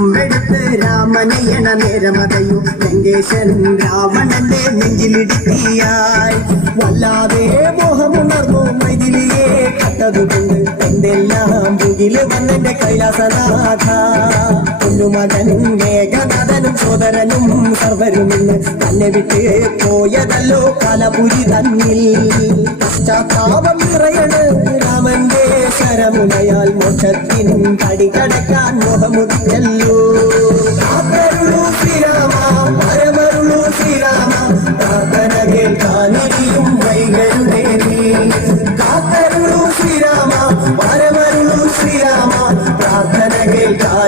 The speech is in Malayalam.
അമ്പെടുത്ത് രാമനയണ നേരമതയു ലങ്കേശൻ രാവണന്റെ നെഞ്ചിലിടുക്കിയായി വല്ലാതെ മോഹമുണർന്നു മൈഥിലിയെ കണ്ടതുകൊണ്ട് എന്തെല്ലാം മുകില് വന്നെന്റെ കൈലാസനാഥ പൊന്നുമകനും മേഘനാഥനും സോദരനും സർവരുമിന്ന് തന്നെ വിട്ട് പോയതല്ലോ കാലപുരി തന്നിൽ പശ്ചാത്താപം നിറയണ് രാമന്റെ ശരമുനയാൽ മോക്ഷത്തിൻ പടി കടക്കാൻ മോഹമുദിച്ചല്ലോ